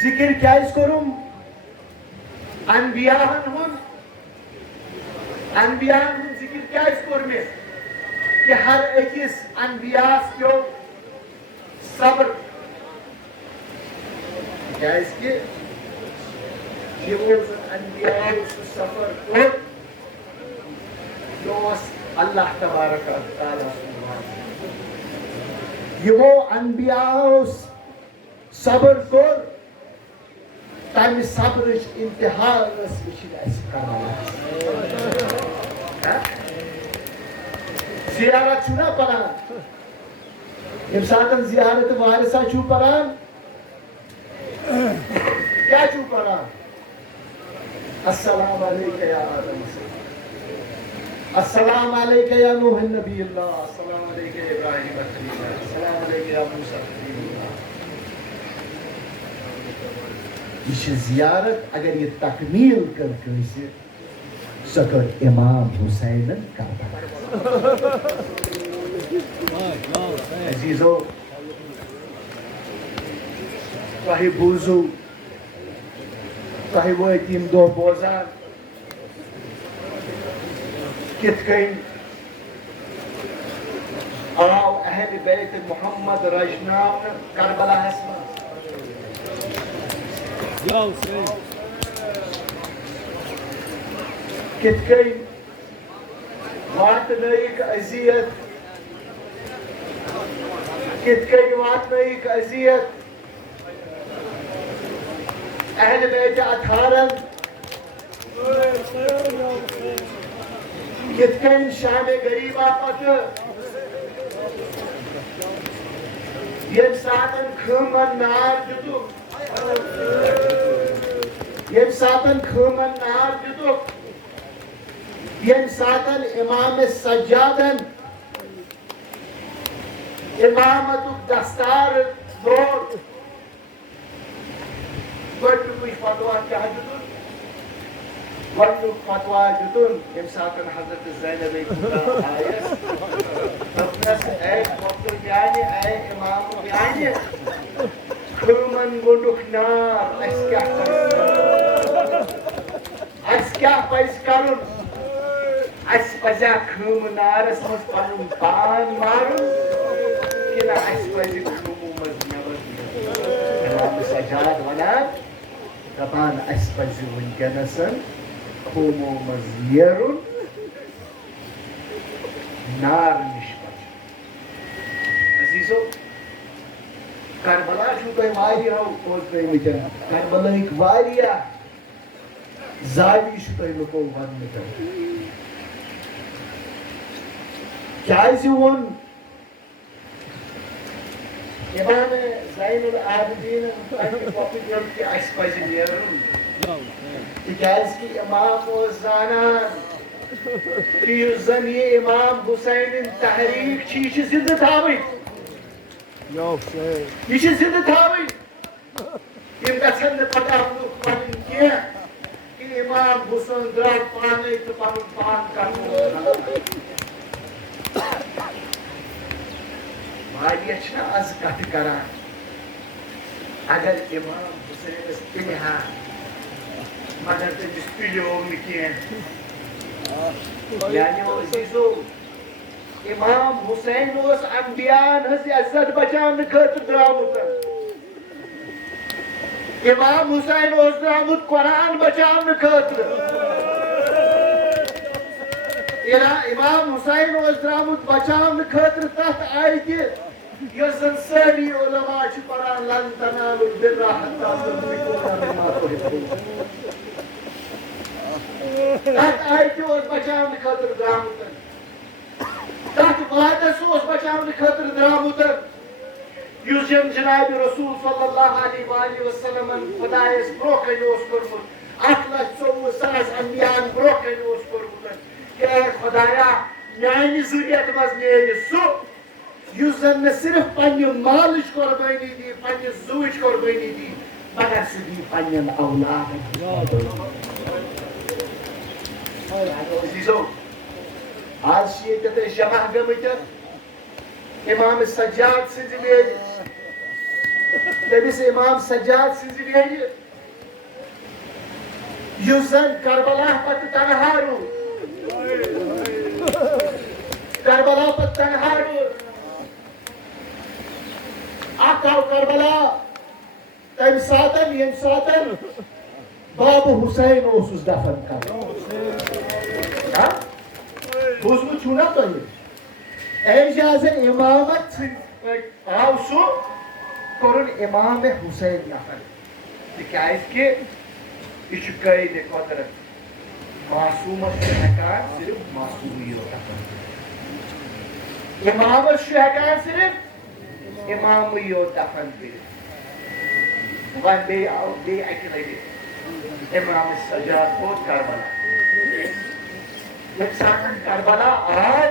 ذکر کیازِ کوٚرُم انبیاہن ہُنٛد ذکر کیازِ کوٚر مےٚ کہ ہر أکِس انبیاس پیٚو صبر کیازِ کہ یمو زن انبیاء سُہ سفر کوٚر یہِ اوس اللہ تبارک و تعالیٰ سُنٛد وعدٕ یمو انبیاء صبر کوٚر تمہِ صبرٕچ انتہا ٲس وٕچھِنۍ اَسہِ کران زیارت چھُو نا پران ییٚمہِ ساتہٕ زیارت وارثہ چھُو پران کیٛاہ چھُو پران السلام علیکہ یا آدم السلام علیکہ یا نوح نبی اللہ السلام علیکہ یا ابراہیم خلیل اللہ السلام علیکہ یا موسیٰ خلیل اللہ یہ چھِ زیارت اگر یہ تکمیل کر کٲنٛسہِ سۄ کٔر امام حسینن کربلا عزیزو تۄہہِ بوٗزوٗ تۄہہِ وٲتۍ یِم دۄہ بوزان کِتھ کٔنۍ آو اہلِ بیت محمد رجناونہٕ کربلاہس منٛز کِتھ کٔنۍ واتنٲیِکھ اذیت کِتھ کٔنۍ واتنٲیِکھ اذیت اہل بیت اطہارن کِتھ کٔنۍ شامِ غریبہ پتہٕ ییٚمہِ ساتن خۭمن نار دِتُکھ ییٚمہِ ساتن خۭمن نار دِتُکھ ییٚمہِ ساتن امام سجادن امامتُک دستار لوگ گۄڈنیُکُے فتوا کیٛاہ دِتُن گۄڈنیُک فتوا دِتُن ییٚمہِ ساتن حضرت زینب خدا آیس دوٚپنس اے خۄفتہٕ میانہِ اے امام میانہِ خۭمن گوٚنڈُکھ نار اَسہِ کیٛاہ پزِ کرُن اَسہِ پزیا خۭمہٕ نارس منٛز پنُن پان مارُن کِنہٕ اَسہِ پزِ خۭمو منٛز نٮ۪بر امام سجاد ونان دپان اَسہِ پزِ وٕنکیٚنس خۭمو منٛز نیرُن نار نِش بچُن عزیزو کربلا چھُو تۄہہِ واریاہو بوزنٲومٕتۍ کربلہٕکۍ واریاہ زاوی چھُ تۄہہِ لُکو ونمٕتۍ کیازِ ووٚن امام زین العابدیٖنن پننہِ پۄپھٕ دِل کہِ اَسہِ پزِ نیرُن تِکیازِ کہِ امام اوس زانان کہِ یُس زن یہِ امام حُسینٕنۍ تحریٖک چھِ یہِ چھِ زِندٕ تھاوٕنۍ یہ چھِ زندٕ تھاوٕنۍ یِم گژھن نہٕ پتہٕ لُکھ وَنٕنۍ کینٛہہ کہِ امام حُسین درٛاو پانے تہٕ پنُن پان کرنوو واریاہ چھِنہ آز کتھٕ کران اگر امام حُسینس پِلہِ ہا مگر تٔمِس پِلیو نہٕ کینٛہہ میانیو عزیزو امام حسین اوس انبیاءن ہٕنٛز عزت بچاونہٕ خٲطرٕ درٛامُت امام حسین اوس درٛامُت قرآن بچاونہٕ خٲطرٕ امام حسین اوس درٛامُت بچاونہٕ خٲطرٕ تتھ آیتہِ یۄس زن سٲری علما چھِ پران لن تنالوا البر حتى تنفقوا مما تحبون تتھ آیتہِ اوس بچاونہٕ خٲطرٕ درٛامُت تتھ وعدس اوس بچاونہٕ خٲطرٕ درٛامُت یُس جناب رسول صلی اللہ علیہ وآلہ وسلمن خۄدایس برونٛہہ کنہِ اوس کوٚرمُت 1,24,000 انبیاہن برونٛہہ کنہِ اوس کوٚرمُت کہ اے خۄدایا میانہِ ذُریت منٛز نیرِ Yüzden ne sırf panyo malış korbayını di, panyo zuviç korbayını di, mگر sidi panyo avladı. Azizo, az şiddete şamah gamıdır. İmam-ı Saccad sizi ve biz İmam Saccad sizi veriyor. Yüzden Karbala patı tanharu. Karbala patı tanharu. Akav Karbala emsaten Bab-ı Hüseyin olsuz dafın kar. Ha? Buzmu çuna dayı. Ecazı imamet avsu korun İmam-ı Hüseyin yapar. Dikayet ki küçük kaydı kodrat. Masuma şehakar sırf masumi yapar. İmam-ı şehakar sırf İmam-ı yapar. Bukan bey akılıydı. İmam-ı Saccad o Karbala. Yeksanın Karbala ağır.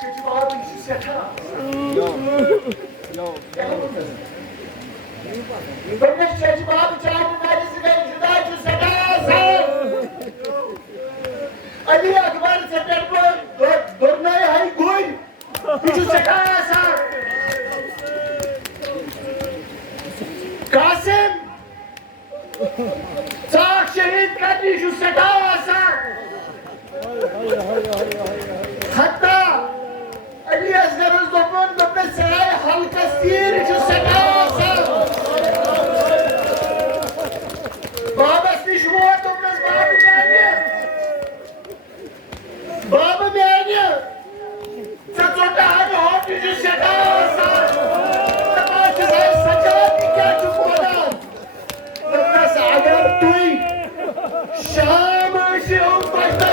Çeçi bağırdı işi seka. Böyle çeçi bağırdı çağırdı meclisi ve juda şu seka sağ. Ali Akbar sefer bu dornaya hay goy. Şu seka sağ. Kasım. Sağ şehit kadri şu seka sağ. Hatta Ali Azgar'ın dokunduğunda saray halkasıyır şu sekasa. Babas niş muha domnaz babı meyni. Babı meyni. Çatota hani hotu şu sekasa. Tabaşı say saçalat ikya çukudan. Domnaz agar duy. Şam ışı on başta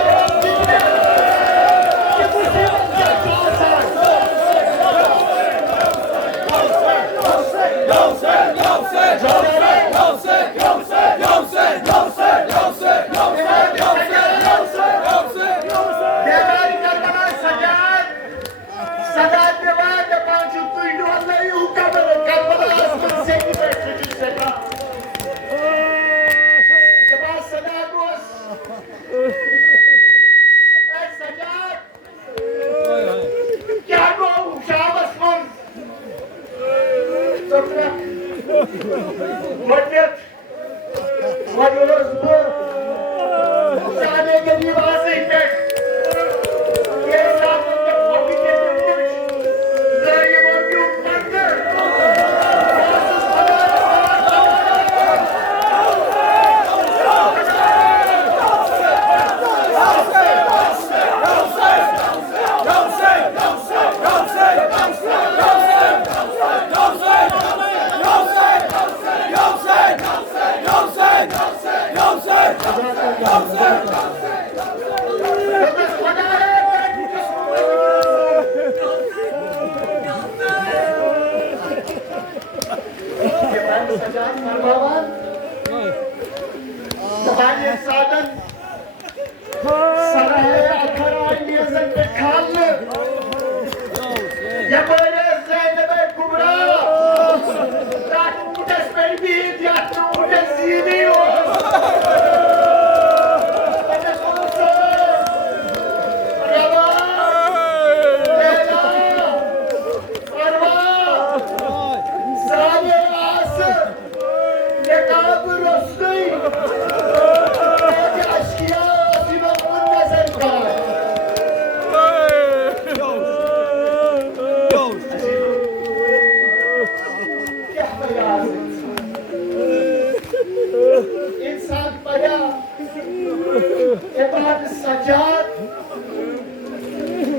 Imran Saccad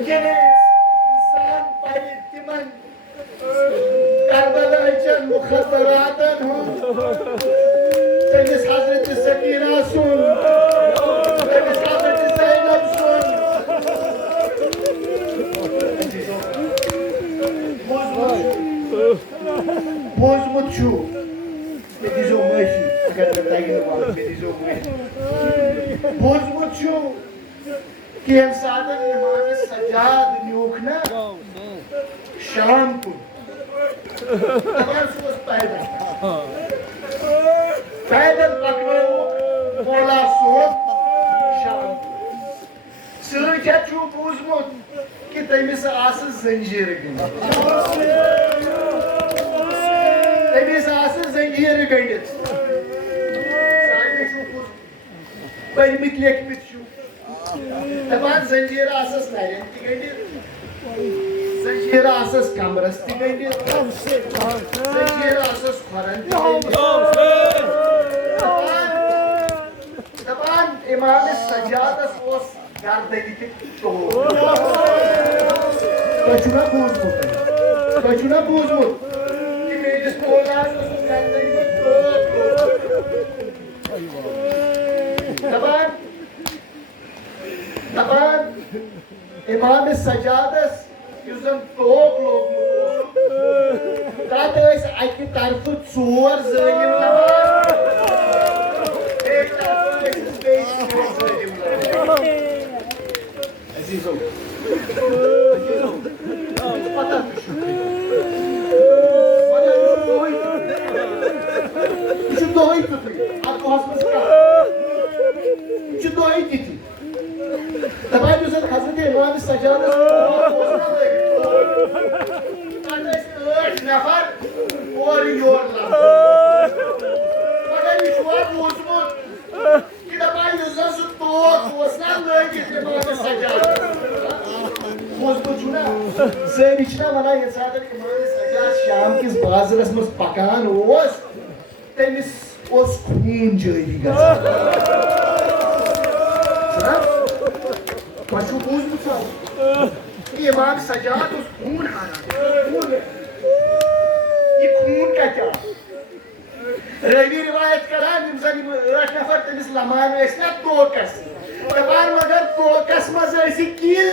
gene insan مخدرات تمس حضرت سکینہ سن تمس حضرت زینب سن بوزمت چھو مے دیزو معافی اگر میں تگہ نہ مے دیزو معافی بوزمت چھو کہ یم ساتھ امام سجاد نیوک نا شام کن دپان سوس پیدل پکنو مولا صوب شام سچ چھو بوزمت کہ تمس آس زنجیر گنڈت تمس آس زنجیر گنڈت پرمت لیکھمت چھو دپان زنجیر آسس نرین تہ گنڈت زنجیر آسس کمرس تہ گنڈت زنجیر آسس کھورن تہ گنڈت دپان امام سجادس اوس گردنی تہ ٹوپ تۄہہِ چھُو نا بوٗزمُت کہ میٲنِس مولایس اوس گردنی تہ ٹوپ دپان امام سجادس یُس زن ٹوپ لوگمُت اوس تتھ ٲسۍ اکہِ طرفہٕ ژور ظٲلِم نماز بیٚیہِ طرفہٕ ٲسِس بیٚیہِ ژور ظٲلِم نماز عزیٖزو پتہ تہِ چھُ یہِ چھُ دۄہے تیُتھُے اتھ دۄہس منٛز کانٛہہ یہِ چھُ دۄہے تِتھی دپان یُس زن حضرت امام سجادس ٲٹھ نفر اورٕ یور مگر یہِ چھُوا بوٗزمُت کہ دپان یُس زن سُہ طوق اوس نا لٲگِتھ امام سجادس بوٗزمُت چھُو نا سٲری چھِنا ونان ییٚمہِ ساتہٕ امام سجاد شام کِس بازرس منٛز پکان اوس تٔمِس اوس خوٗن جٲری گژھان تۄہہِ چھُو بوٗزمُت سا کہ امام سجاد اوس خوٗن ہاران یہ خوٗن کتہِ آو رٲوی روایت کران یِم زن یِم ٲٹھ نفر تٔمِس لمان ٲسۍ نا توکس دپان مگر توکس منٛز ٲسۍ یہِ کیٖل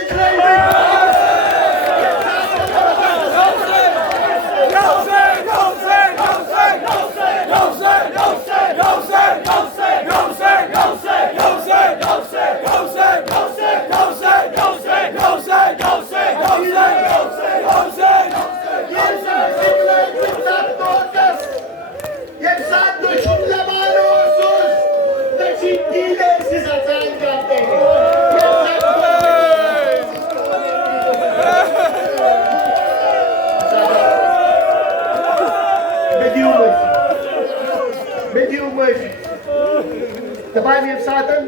دپان ییٚمہِ ساتہٕ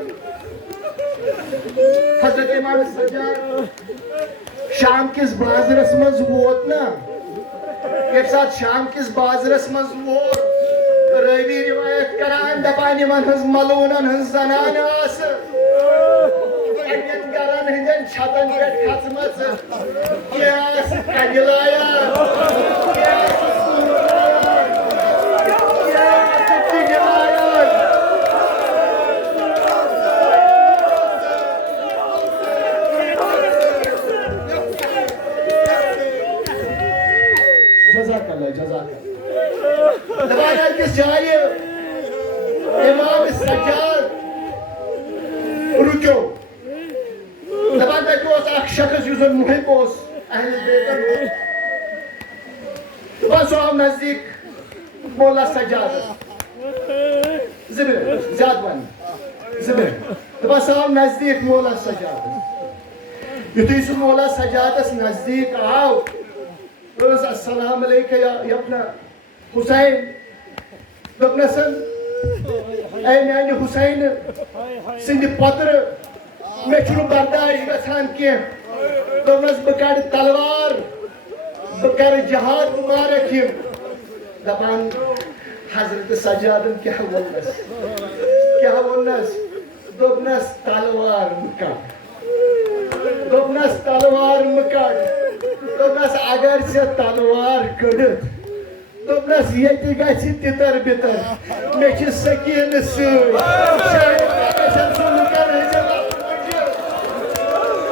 حضرت امام سجاد شام کِس بازرس منٛز ووت نا ییٚمہِ ساتہٕ شام کِس بازرس منٛز ووت رٲوی روایت کران دپان یِمن ہٕنٛز ملوٗنن ہٕنٛز زنانہٕ آسہٕ پننٮ۪ن گرن ہٕنٛدٮ۪ن چھتن پٮ۪ٹھ کھژمژٕ کینٛہہ آسہٕ کنہِ لایان کینٛہہ آسہٕ سوٗٹ لایان کینٛہہ آسہٕ ٹِنہِ لایان جزاک اللہ دپان أکِس جایہِ امام سجاد رُکیو دپان تتہِ اوس اکھ شخص یُس زن محب اوس اہل بیتن دپان سُہ آو نزدیٖک مولا سجادس زٕ منٹ زیادٕ ونہِ زٕ منٹ دپان سُہ آو نزدیٖک مولا سجادس یُتھُے سُہ مولا سجادس نزدیٖک آو ٲس السلام علیکم یا اپنا حسین دوٚپنَسن اے میانہِ حسین سٕنٛدِ پترٕ مےٚ چھُنہٕ برداش گژھان کینٛہہ دوٚپنَس بہٕ کڑٕ تلوار بہٕ کرٕ جہاد بہٕ مارکھ یِم دپان حضرت سجادن کیٛاہ ووٚننَس دوٚپنَس تلوار مہٕ کڑ دوٚپنَس تلوار مہٕ کڑ دوٚپنَس اگر ژےٚ تلوار کٔڑِتھ دوٚپنَس ییٚتہِ گژھِ تِتر بِتر مےٚ چھِ سکیٖنہٕ سۭتۍ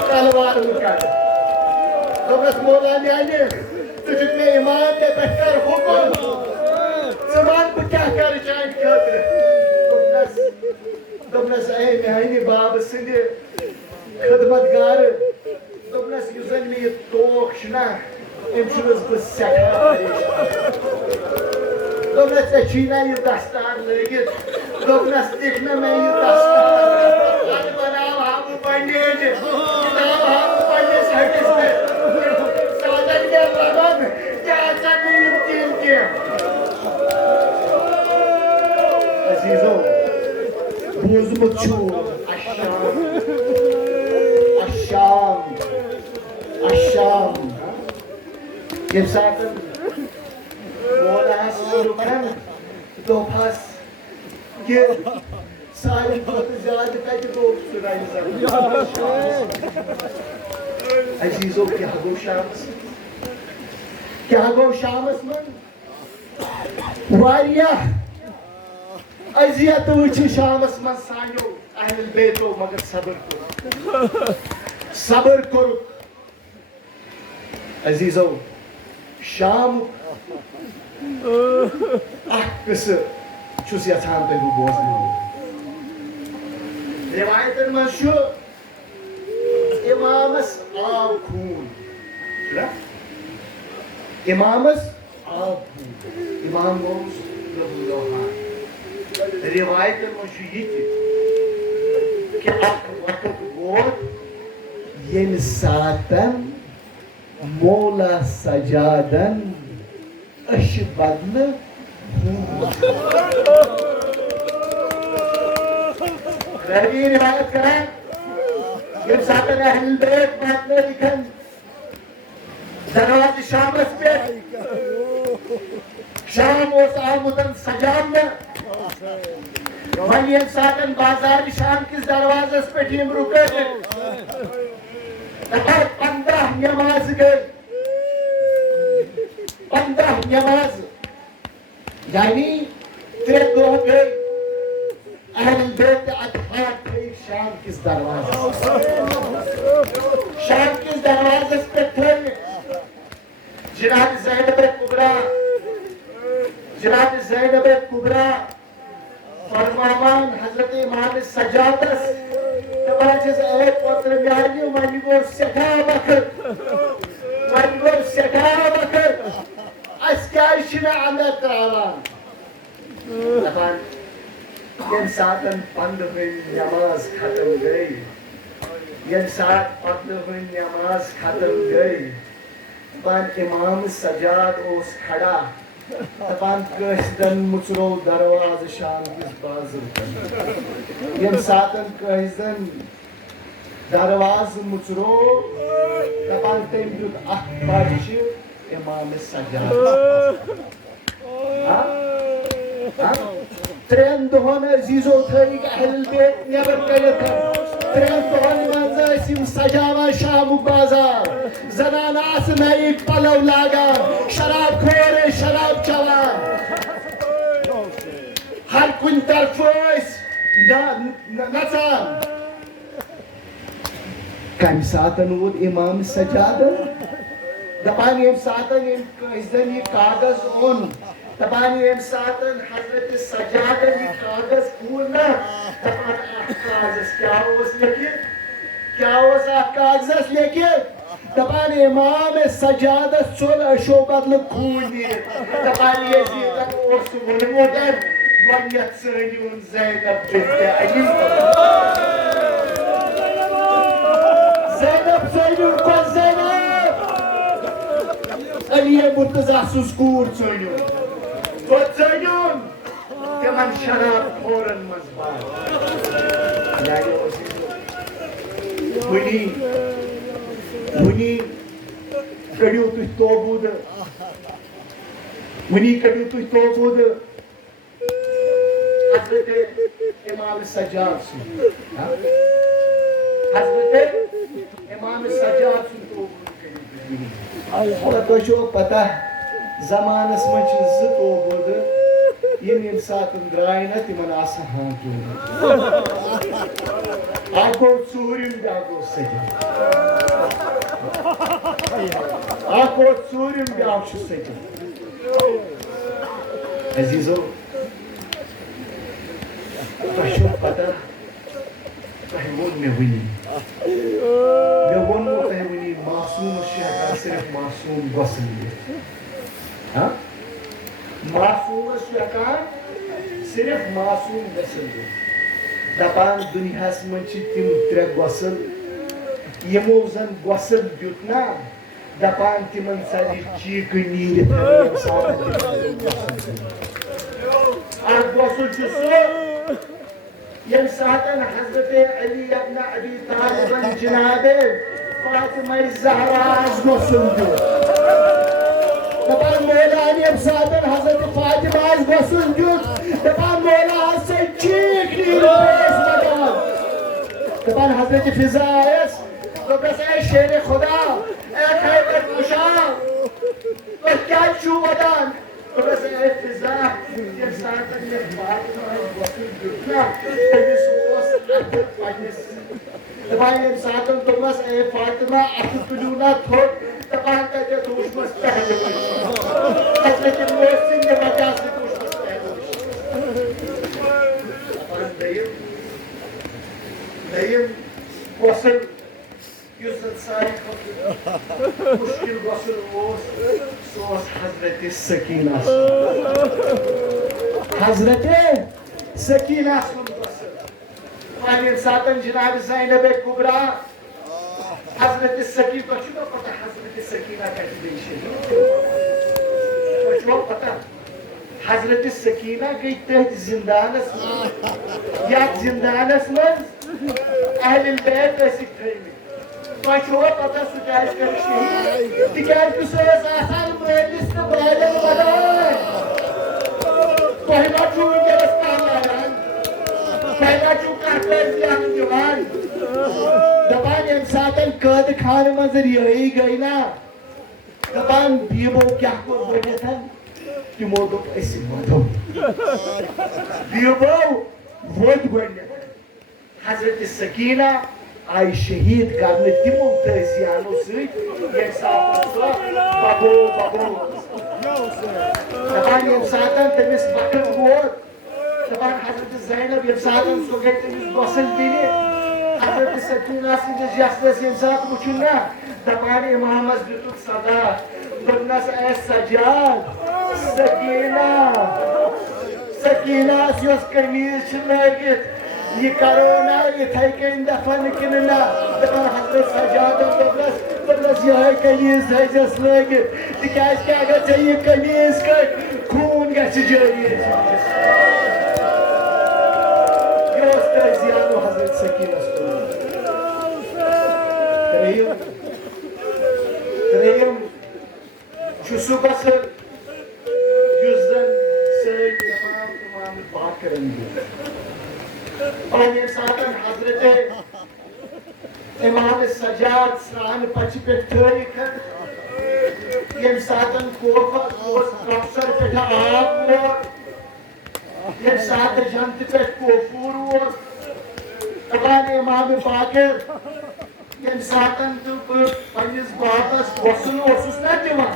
تلوار کر دوٚپنَس مولا میٛانہِ ژٕ چھُکھ مےٚ اِمام مےٚ پٮ۪ٹھ کر حُکُم ژٕ وَن بہٕ کیٛاہ کَرٕ چانہِ خٲطرٕ دوٚپنَس اے میٛانہِ بابہٕ سٕنٛدِ خدمت گارٕ دوٚپنَس یُس زَن مےٚ یہِ توق چھُ نا أمۍ چھُنَس بہٕ سٮ۪ٹھاہ پریشان دوٚپنَس ژےٚ چھی نا یہِ دستار لٲگِتھ دوٚپنَس دِکھ نا مےٚ یہِ دستار پتہٕ بناوہا بہٕ بنڈیج تھاوہا بہٕ پنٛنِس ہٹِس پٮ۪ٹھ سادن کیٛاہ لگان کیٛاہ ژٕ نہٕ یِم تِم کیٚنٛہہ عزیٖزو بوٗزمُت چھُو الشام ییٚمہِ ساتہٕ مولہَس رُکن دوٚپہَس کہِ سانہِ کھۄتہٕ زیادٕ کَتہِ دوٚپ ژٕ رَنہِ زَن عزیٖزو کیٛاہ گوٚو شامَس منٛز واریاہ اذیت وٕچھِ شامَس منٛز سانیو اہل بیتو مگر صبر کوٚرُکھ عزیٖزو شامُک اکھ قصہٕ چھُس یژھان تۄہہِ بہٕ بوزناوُن رِوایتن منٛز چھُ اِمامس آو خوٗن چھُنا اِمامس آو خوٗن اِمام اوس لوہان رِوایتن منٛز چھُ یہِ تہِ کہِ اکھ وقت ووت ییٚمہِ ساتن مولا سجادن أچھ بدلہٕ رحمی روایت کران ییٚمہِ ساتن اہل بیت واتنٲوِکھن دروازٕ شامس پٮ۪ٹھ شام اوس آمُت سجاونہٕ وۄنۍ ییٚمہِ ساتن بازار شام کِس دروازس پٮ۪ٹھ یِم رُکٲوِکھ دپان 15 نٮ۪مازٕ گٔے 15 نٮ۪مازٕ یعنی 3 دۄہ گٔے اہل بیت اتحاد تھٲیِکھ شام کِس دروازس پٮ۪ٹھ تھٲیِکھ جناب زینب کبرا فرماوان حضرت امام سجادس دپان چھِس اے پوترٕ میانہِ وۄنۍ گوٚو سٮ۪ٹھاہ وقت اَسہِ کیٛازِ چھِنہٕ اندر تراوان دپان ییٚمہِ ساتن 15 نٮ۪ماز ختم گٔے دپان امام سجاد اوس کھڑا دپان کٲشرٮ۪ن مُژروو دروازٕ شام کِس بازرٕ ییٚمہِ ساتن کٲشرٮ۪ن دروازٕ مُژروو دپان تٔمۍ دیُت اکھ بچہِ امام سجاد 3 دۄہن عزیٖزو تھٲیِکھ اہل بیت نٮ۪بر کٔڑِتھ 3 دۄہن منٛز ٲسۍ یِم سجاوان شامُک بازار زنانہٕ آسہٕ نٔیِکۍ پلو لاگان شراب خور ٲسۍ شراب چٮ۪وان ہر کُنہِ طرفہٕ ٲسۍ نژان کمہِ ساتن ووت امام سجادن دپان ییٚمہِ ساتن أمۍ کٲنٛسہِ یہِ کاغذ اوٚن دپان ییٚمہِ ساتن حضرت سجادن یہِ کاغذ کھوٗل نا دپان اتھ کاغذس کیٛاہ اوس اتھ کاغذس لیکھِتھ دپان امام سجادس ژوٚل أچھو بدلہٕ خوٗن نیٖرِتھ دپان یزیٖدن اوس ووٚنمُت گۄڈنٮ۪تھ ژٲنِوُن زینب بِنتِ علی زینب ژٲنِو کۄس زینب علی مرتضیٰ سٕنٛز کوٗر ژٲنِو توتہِ ژٲنِوُن تِمن شراب کھورن منٛز بنٛد وٕنی کٔڑِو تُہۍ توبوٗدٕ حضرت امام سجاد سُنٛد توبوٗدٕ کٔرِو تُہۍ تۄہہِ چھُو پتہ زمانس من زوبود یم سات درائے نا تمن ہان اک گو ژوٗرِم بیٛاکھ گوٚو سٔجِد اکھ گوٚو ژوٗرِم بیٛاکھ چھُ سٔجِد عزیٖزو تۄہہِ چھو پتہ تۄہہِ ووٚن مےٚ وٕنی مےٚ ووٚنمو تۄہہِ وٕنی معصوٗمس چھُ ہٮ۪کان صرف معصوٗم غۄسل دِتھ معصوٗمس چھُ ہٮ۪کان صرف معصوٗم غۄسل دِتھ دپان دُنیاہس منٛز چھِ تِم ترٛےٚ غۄسل یِمو زن غۄسل دیُت نا دپان تِمن ژلہِ چیٖکہٕ نیٖرِتھ اکھ غۄسل چھُ سُہ ییٚمہِ ساتن حضرت علی ابن ابی طالبن جناب فاطمہ زہراہس غۄسل دیُت دپان مولا ییٚمہِ ساتن حضرت فاطمہس غۄسل دیُت دپان مولا ہسا چیٖکھ نیٖرِتھ دپان حضرت فضا آیس دوٚپنس اے شیر خدا اے خیبر پوشا تُہۍ کیٛازِ چھِو ودان دوٚپنس اے فضا ییٚمہِ ساتن مےٚ فاطمہس غۄسل دیُت نا تٔمِس اوس اتھٕ پننِس دپان ییٚمہِ ساتن دوٚپنس اے فاطمہ اتھٕ تُلِو نا تھوٚد دپان تتٮ۪تھ وٕچھمس پہلوٕچ حضرت محسن وجہ سۭتۍ وٕچھمس پہلوٕچ دپان دوٚیِم غۄسل یُس زن ساروی کھۄتہٕ مُشکِل غۄسل اوس سُہ اوس حضرت سکینہ حضرت سکینہ سُنٛد غۄسل وۄنۍ ییٚمہِ ساتن جناب زینب کُبرا حضرت سکینہ تۄہہِ چھُو نا پتہ حضرت سکینہ کتہِ گٔے شہیٖد تۄہہِ چھُوا پتہ حضرت سکینہ گٔے تٔتھۍ زندانس منٛز یتھ زندانس منٛز اہل البیت ٲسِکھ تھٲومٕتۍ تۄہہِ چھُوا پتہ سُہ کیٛازِ کٔرٕکھ شہیٖد تِکیٛازِ کہِ سُہ ٲس آسان مٲلِس تہٕ بالٮ۪ن ودان تۄہہِ ما چھُو وٕنکیٚنس کانٛہہ لگان تۄہہِ ما چھُو کانٛہہ تعزیت دِوان دپان ییٚمہِ ساتن قٲدٕ خانہٕ منٛز رِہٲیی گٔے نا دپان بیٖبو کیٛاہ کوٚر گۄڈنٮ۪تھ تِمو دوٚپ أسۍ ودو بیٖبو ؤدۍ گۄڈنٮ۪تھ حضرت سکینہ آیہِ شہیٖد کرنہٕ تِمو تعزیانو سۭتۍ ییٚمہِ ساتہٕ سۄ ببو دپان ییٚمہِ ساتن تٔمِس وقت ووت دپان حضرت زینب ییٚمہِ ساتن سۄ گٔے تٔمِس غۄسل دِنہِ حضرت سکینہ سٕنٛدِس یَژھنَس ییٚمہِ ساتہٕ وٕچھُن نا دپان اِمامس دِتُکھ صدا دوٚپنس اے سجاد سکینہس یۄس قمیٖض چھِ لٲگِتھ یہ کرو نا یِتھے کٔنۍ دفن کِنہٕ نہ دپان حضرت سجادن دوٚپنس یِہے قمیٖض تھٲیزٮ۪س لٲگِتھ تِکیٛازِ کہِ اگر ژےٚ یہِ قمیٖض کٔڑ خوٗن گژھِ جٲری یہِ اوس تعزیانو حضرت سکینس ترٛیٚیِم چھُ سُہ غۄسل یُس زن سٲنۍ امام باقرن دیُت وۄنۍ ییٚمہِ ساتن حضرت امام سجاد سرٛانہٕ پچہِ پٮ۪ٹھ تھٲیِکھ ییٚمہِ ساتن کوفس اوس کۄثر پٮ۪ٹھٕ آب ووت ییٚمہِ ساتہٕ جنتہٕ پٮ۪ٹھ کوفوٗر اوس دپان امام باقر ییٚمہِ ساتن تہٕ بہٕ پننِس بابس غۄسل اوسُس نا دِوان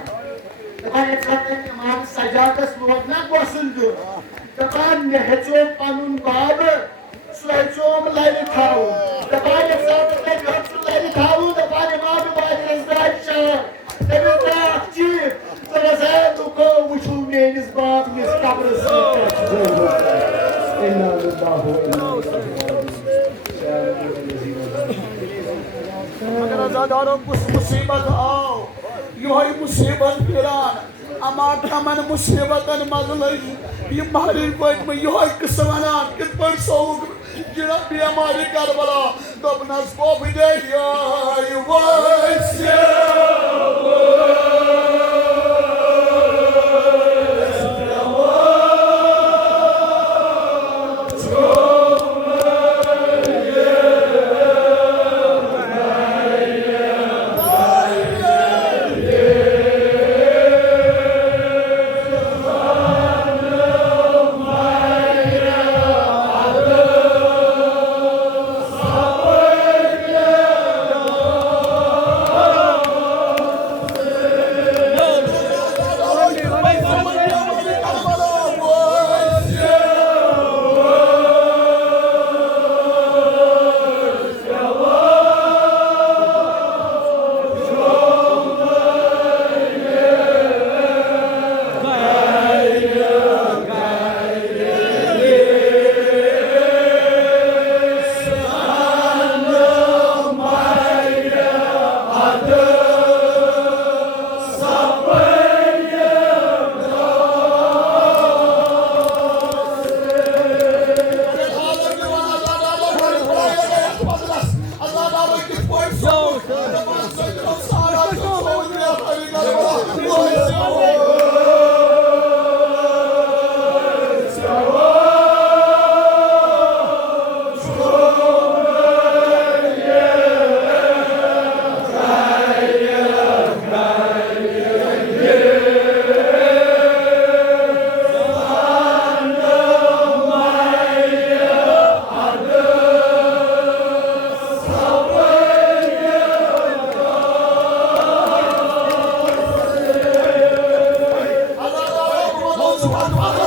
دپان ییٚمہِ ساتن امام سجادس لوگ نا غۄسل دیُن دپان مےٚ ہیٚژیو پنُن بابہٕ سُہ ہیٚژیوم لرِ تھاوُن دپان ییٚمہِ ساتہٕ مےٚ ہیوٚت سُہ لرِ تھاوُن دپان امام باقرس درٛاے شاہ تٔمِس درٛاے اکھ چیٖز دوٚپنس ہے لُکو وٕچھِو میٲنِس بابنِس قبرس مگر عزادارو کُس مُصیبت آو یِہوے مُصیبت پھِران اما کمن مُصیبتن منٛز لٔگۍ یہِ مہرٕنۍ پٔتمہِ یِہوے قٕصہٕ ونان کِتھ پٲٹھۍ سووُکھ جناب بیمارِ کربلا دوٚپنس وۄپدے Yes,